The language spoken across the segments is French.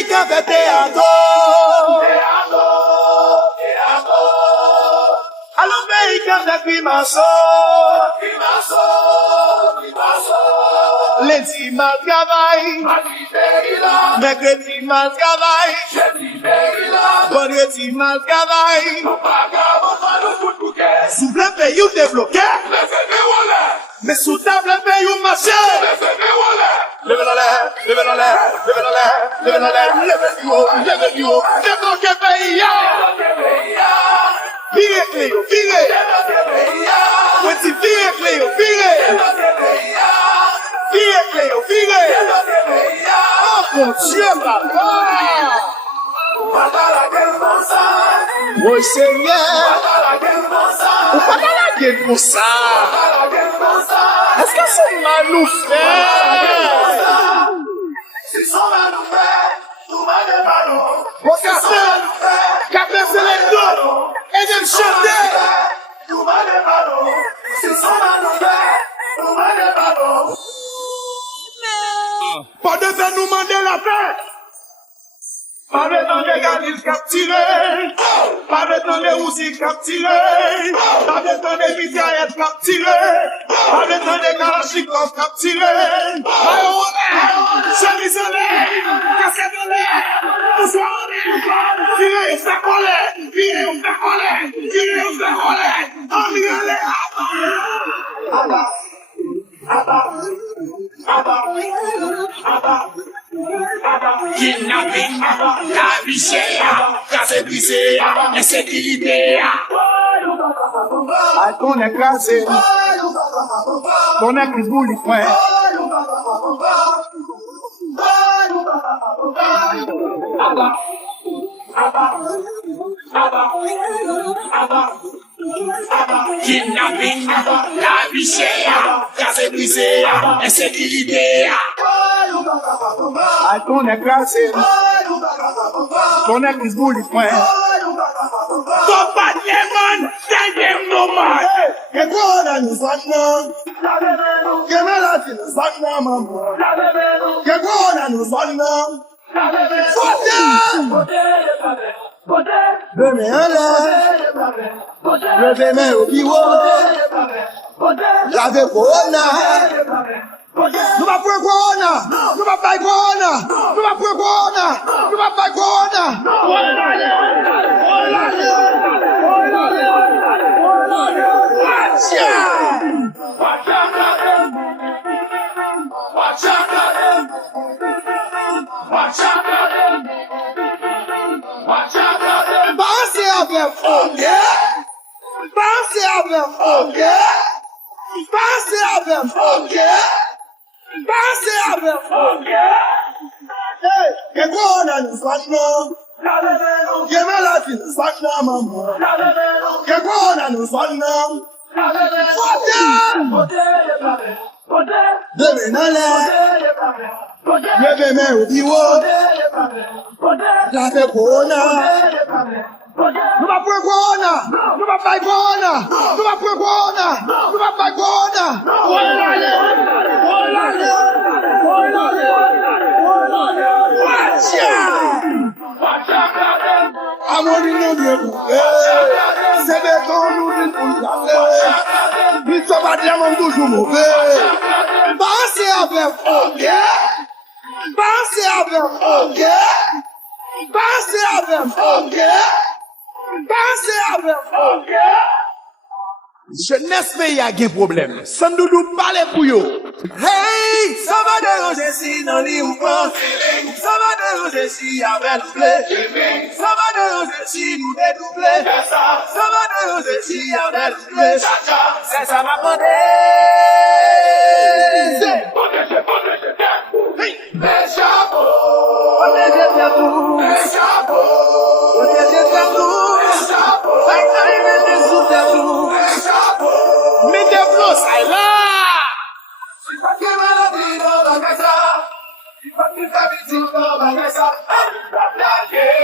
pays qui fait théâtre. Alors pays qui fait primasso. Les dimanches travail. Mercredi mal travail. Vendredi mal travail. Sous le pays ou débloqué. Mais sous table pays ou marché. Levez dans l'air, levez dans l'air, levez dans l'air, levez dans l'air, levez du haut, levez du haut. Débloqué pays. Virez Cléo, virez. Petit virez Cléo, virez. Virez Cléo, virez. Oh mon Dieu, papa. Oui, Seigneur. Ou pas la gueule pour ça. Est-ce que c'est mal nous faire? Mon café c'est les deux. Et j'aime chanter. Pas de faire nous demander la paix. Pas de temps de Gadis capturé. Pas de temps de Ouzi capturé. Pas de temps de mitraillettes capturé. Pas de temps de Kalachnikov capturé. Chemise en l'air. Casquette en l'air. Bonsoir en l'air. Virez, on fait coller. Virez, on fait coller. Virez, on fait coller. On vire Kidnapping, la vie chère, casse brisé, insécurité. Ah, qu'on est crasé, qu'on est qui boule, frère. Kidnapping, la vie chère, casse brisé, insécurité. Ah, qu'on est crasé, qu'on est qui boule, frère. Don't bad lemon, tell them no man. Que quoi nous sommes, que maladie nous sommes, maman. Que quoi nous sommes, levez en l'air, levez main au bureau, lavez corona. Nous va pour corona, nous va pas corona, nous va pour corona, nous va pas corona. Pensez à faire fouguer. Pensez à faire fouguer. Pensez à faire fouguer. Pensez à faire fouguer. Que quoi on a nous soignons? Que maladie nous soignons, maman. Que quoi on a nous soignons? Demain dans l'air, levez main au bureau, lavez corona. Nous va pour corona, nous va pas corona, nous va pour corona, nous va pas corona. Amour nous bien bouclé, c'est béton nous dit pour parler. Ils sont pas diamants toujours mauvais. Pensez à faire fouguer. Pensez à faire fouguer. Pensez à faire fouguer. Pensez à faire fouguer. Jeunesse pays a un problème. Sans doudou parler pour yo. Hey, ça va déranger si dans les ou pas. Ça va déranger si avec nous blé. Ça va déranger si nous dédoublé. Ça va déranger si avec nous blé. C'est ça ma bandée. Les chapeaux, Protégez bien tout. les chapeaux, Protégez bien tout. les chapeaux, Mettez sous tout. les chapeaux. Mettez flots, ça là. Si pas que maladie dans la casa, si pas que t'habites dans la casa, la plaquer.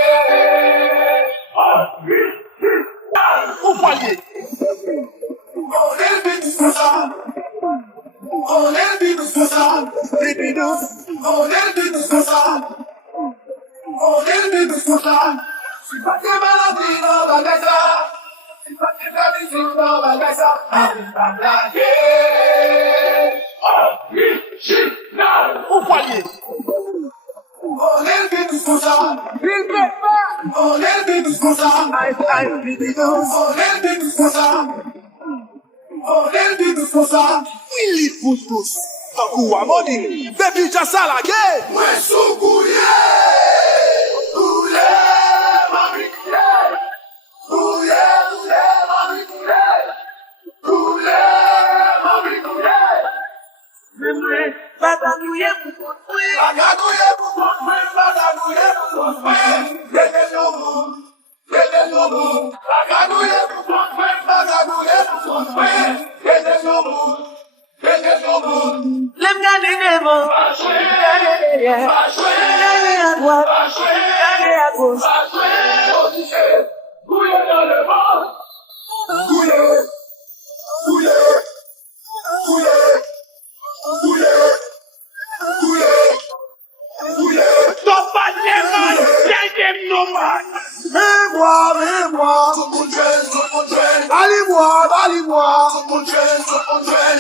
Vous voyez. On est le but pour ça. On est le but pour ça. Bibidou. On est le but pour ça. On est des tout ça. Si pas de maladie dans la maison. Si pas de musique dans la maison. Arrive à blaguer. Original. Au poignet. On est des tout ça. On est des tout ça. On est des tout ça. On est des tout ça. Il pousse tous. Un coup à money. Depuis déjà ça la guerre. Ouais, sous couillé. Couillé, mami, couillé. Couillé, couillé, mami, couillé. Couillé, mami, couillé. Batanouille pour construire. Batanouille pour construire. Batanouille pour construire. Mettez nos mots. Mettez nos mots. Batanouille pour construire. Batanouille pour construire. Mettez nos mots. Mettez nos mots. Lève gagner des mots. Va jouer. Gagner à droite. Gagner à gauche. Couillé dans le ventre. Couillé. Couillé. Couillé. Couillé. Couillé. Couillé. Stop at them, man. Tell them no man. Mets-moi. Tout le monde traîne. Allez-moi. Tout le monde traîne.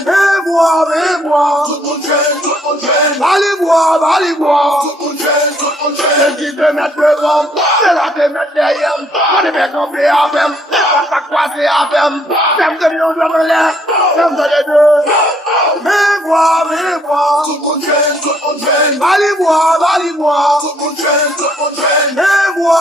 Mets-moi. Tout le monde traîne. Allez-moi. Tout le monde traîne. C'est qui te mettre devant, c'est là te mettre derrière. On est bien compris à faire, c'est pas quoi c'est à faire. Femme de lion de relais, femme de les deux. Mets-moi. Tout le monde traîne. Allez-moi. Tout le monde traîne. Mets-moi.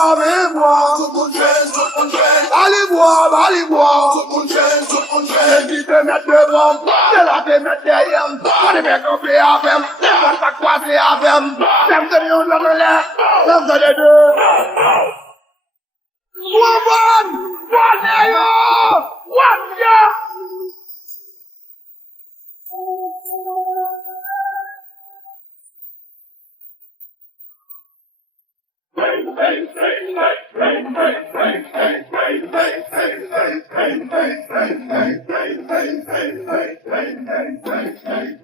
Tout le monde traîne. Allez-moi. Tout le monde traîne. C'est qui te mettre devant, c'est là te mettre derrière. On est bien compris à faire, c'est pas quoi c'est à faire. Femme de lion de relais, femme de les deux. Woman! What ya? Hey.